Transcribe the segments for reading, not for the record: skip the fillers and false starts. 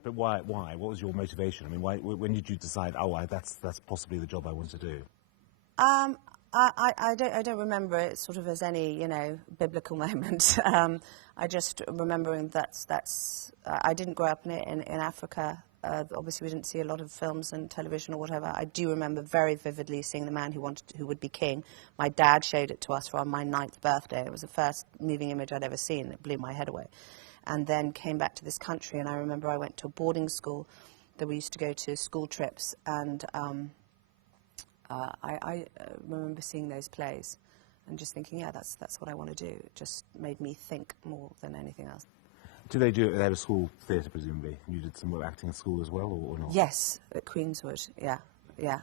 But why? Why? What was your motivation? I mean, why? When did you decide? Oh, that's possibly the job I want to do. I don't remember it sort of as any, biblical moment. I just remembering that's I didn't grow up in Africa. Obviously, we didn't see a lot of films and television or whatever. I do remember very vividly seeing The Man Who Would Be King. My dad showed it to us for my 9th birthday. It was the first moving image I'd ever seen. It blew my head away. And then came back to this country, and I remember I went to a boarding school that we used to go to school trips, and I remember seeing those plays and just thinking, yeah, that's what I want to do. It just made me think more than anything else. Do they do it at a school theatre, presumably? You did some acting at school as well, or not? Yes, at Queenswood, yeah. Yeah.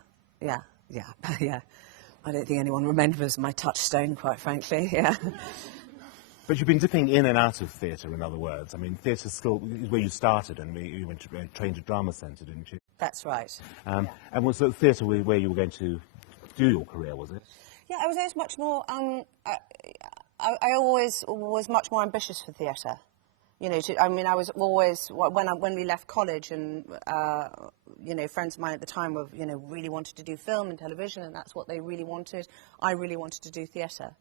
I don't think anyone remembers my touchstone, quite frankly, yeah. But you've been dipping in and out of theatre, in other words. I mean, theatre school is where you started, and you went to trained at Drama Centre, didn't you? That's right. And was the theatre where you were going to do your career, was it? Yeah, I was always much more. I always was much more ambitious for theatre. I was always when we left college, and friends of mine at the time were really wanted to do film and television, and that's what they really wanted. I really wanted to do theatre.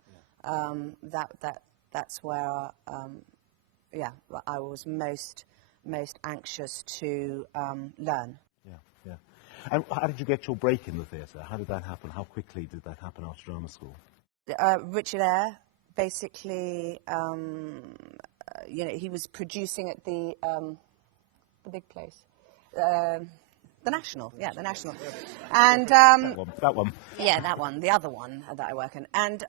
Yeah. That's where, I was most anxious to learn. Yeah. And how did you get your break in the theatre? How did that happen? How quickly did that happen after drama school? Richard Eyre, basically, he was producing at the big place. The National, the National, and that one. Yeah, that one, the other one that I work in, and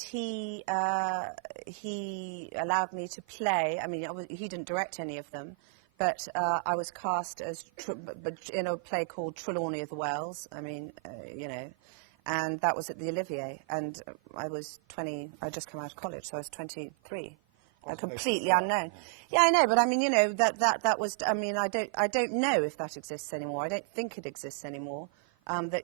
he allowed me to play. I mean, he didn't direct any of them, but I was cast as in a play called Trelawney of the Wells. I mean, and that was at the Olivier, and I was 20. I just come out of college, so I was 23. Completely unknown. Yeah, I know, but I mean, that was. I mean, I don't know if that exists anymore. I don't think it exists anymore. That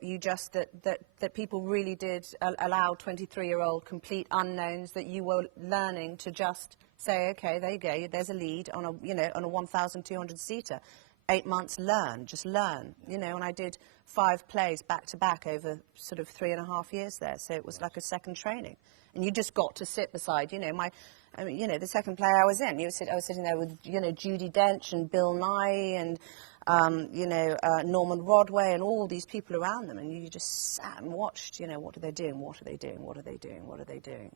people really did allow 23-year-old complete unknowns that you were learning to just say, okay, there you go. There's a lead on a on a 1,200 seater. 8 months, just learn. And I did 5 plays back to back over sort of 3.5 years there. So it was like a second training, and you just got to sit beside, the second play I was in, I was sitting there with, Judi Dench and Bill Nye and, Norman Rodway and all these people around them, and you just sat and watched, what are they doing, what are they doing, what are they doing, what are they doing,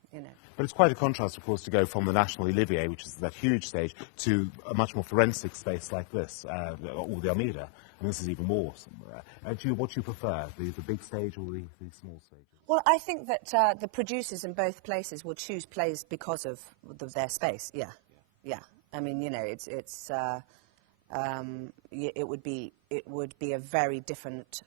But it's quite a contrast, of course, to go from the National Olivier, which is that huge stage, to a much more forensic space like this, or the Armida. And this is even more. What do you prefer, the big stage or the small stage? Well, I think that the producers in both places will choose plays because of their space. Yeah. I mean, it would be a very different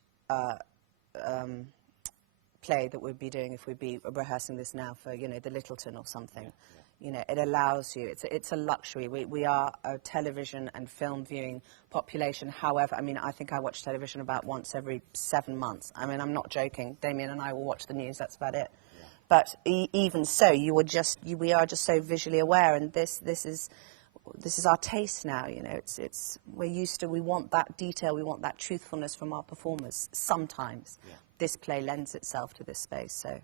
play that we'd be doing if we'd be rehearsing this now for the Littleton or something. It allows you. It's a luxury. We are a television and film viewing population. However, I mean, I think I watch television about once every 7 months. I mean, I'm not joking. Damien and I will watch the news. That's about it. Yeah. But even so, we are just so visually aware, and this is our taste now. We're used to. We want that detail. We want that truthfulness from our performers. Sometimes this play lends itself to this space. So.